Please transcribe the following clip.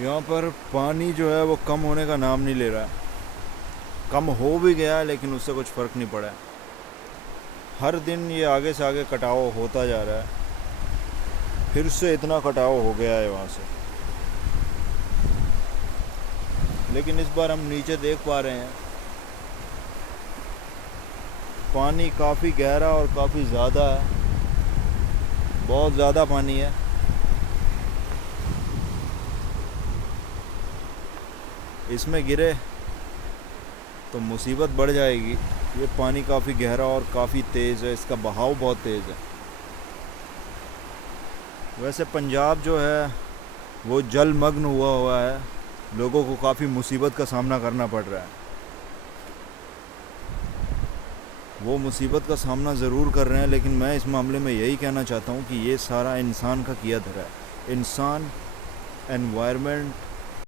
यहाँ पर पानी जो है वो कम होने का नाम नहीं ले रहा है। कम हो भी गया है लेकिन उससे कुछ फ़र्क नहीं पड़ा है। हर दिन ये आगे से आगे कटाव होता जा रहा है। फिर से इतना कटाव हो गया है वहाँ से। लेकिन इस बार हम नीचे देख पा रहे हैं पानी काफ़ी गहरा और काफ़ी ज़्यादा है, बहुत ज़्यादा पानी है। इसमें गिरे तो मुसीबत बढ़ जाएगी। ये पानी काफ़ी गहरा और काफ़ी तेज़ है, इसका बहाव बहुत तेज़ है। वैसे पंजाब जो है वो जलमग्न हुआ है, लोगों को काफ़ी मुसीबत का सामना करना पड़ रहा है। वो मुसीबत का सामना ज़रूर कर रहे हैं, लेकिन मैं इस मामले में यही कहना चाहता हूँ कि ये सारा इंसान का किया धरा है। इंसान, एनवायरनमेंट